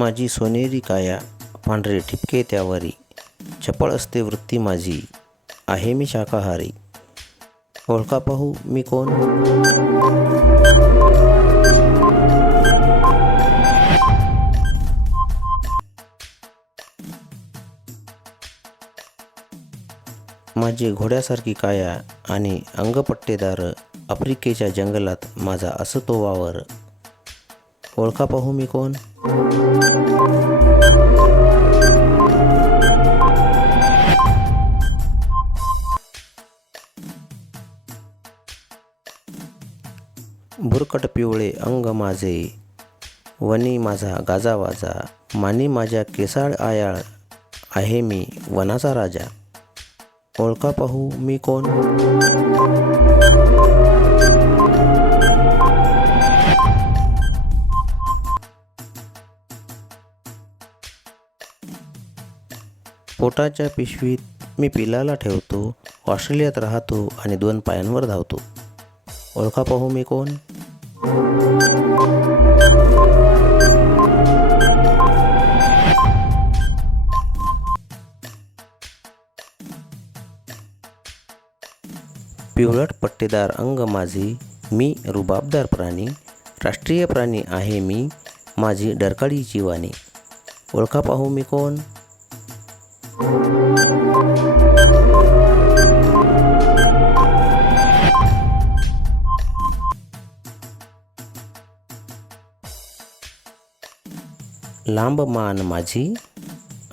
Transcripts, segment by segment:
माझी सोनेरी काया पांढरे ठिपके त्यावरी चपळ असते वृत्ती माझी आहे मी शाकाहारी. ओळखा पाहू मी कोण? माझी घोड्यासारखी काया आणि अंगपट्टेदार आफ्रिकेच्या जंगलात माझा असतो वावर. ओळखा पाहू मी कोण? भुरकट पिवळे अंग माझे वनी माझा गाजावाजा मानी माझ्या केसाळ आयाळ आहे मी वनाचा राजा. ओळखा पाहू मी कोण? पोटाच्या पिशवीत मी पिलाला ठेवतो ऑस्ट्रेलियात राहतो आणि दोन पायांवर धावतो. ओळखा पाहू मी कोण? पिवळट पट्टेदार अंग माझे मी रुबाबदार प्राणी राष्ट्रीय प्राणी आहे मी माझी डरकाळीची वाणी ओळखा पाहू मी कोण? लांब मान माझी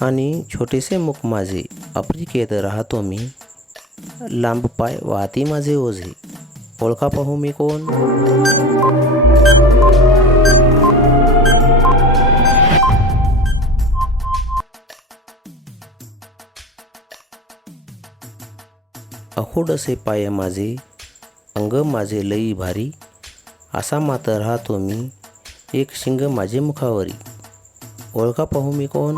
आणि छोटेसे मुख माझे आफ्रिकेत राहतो मी. लांब पाय वाहती माझे ओझे. ओळखा पाहू मी कोण? अहोड असे पाय माझे अंग माझे लई भारी असा मात्र राहतो मी एक शिंग माझे मुखावरी. ओळखा पाहू मी कोण?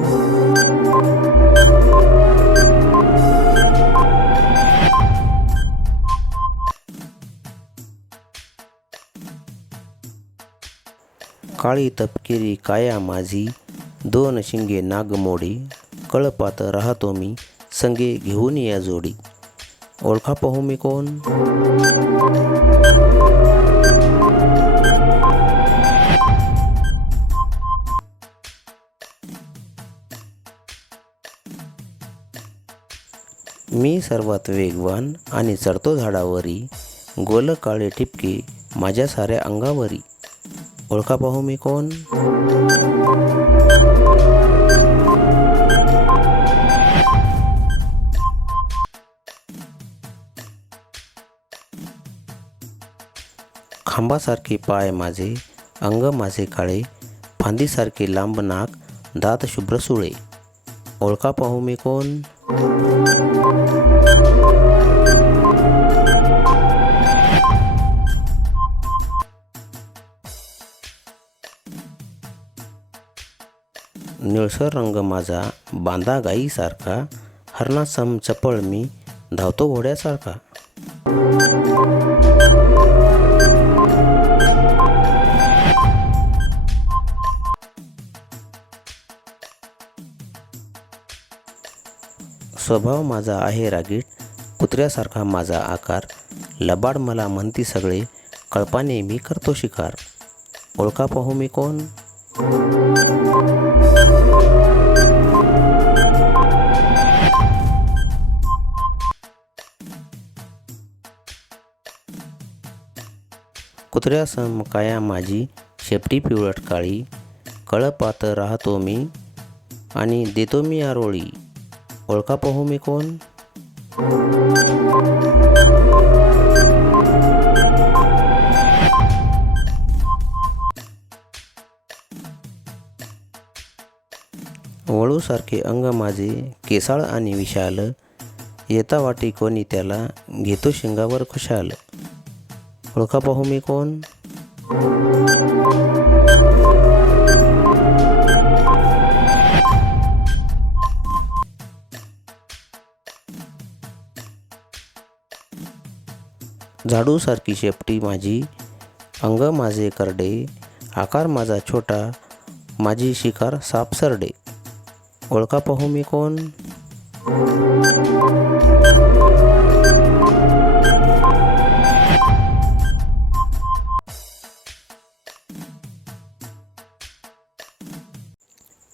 काळी तपकिरी काया माझी दोन शिंगे नागमोडी कळपात राहतो मी संगे घेऊन या जोडी. ओळखा पाहू मी कोण? मी सर्वात वेगवान आणि चढतो झाडावरी गोल काळे ठिपके माझ्या साऱ्या अंगावरी. ओळखा पाहू मी कोण? खांबासारखे पाय माझे अंग माझे काळे फांदीसारखे लांब नाक दात शुभ्र सुळे. ओळखा पाहू मी कोण? निळसर रंग माझा बांधा गाईसारखा हरणासम चपळ मी धावतो घोड्यासारखा. स्वभाव माझा आहे रागीट कुत्र्यासारखा माझा आकार. लबाड मला म्हणती सगळे कळपाने मी करतो शिकार. ओळखा पाहू मी कोण? कुत्र्यासम काया माझी शेपटी पिवळट काळी. कळपात राहतो मी आणि देतो मी आरोळी. ओळखा पाहू मी कोण वळूसारखे अंग माझे केसाळ आणि विशाल. येता वाटी कोणी त्याला घेतो शिंगावर खुशाल. ओळखा पाहू मी कोण? झाडूसारखी शेपटी माझी. अंग माझे करडे आकार माझा छोटा माझी शिकार सापसरडे ओळखा पाहू मी कोण?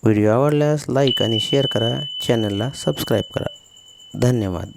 व्हिडिओ आवडल्यास लाईक आणि शेअर करा. चॅनलला सबस्क्राईब करा. धन्यवाद.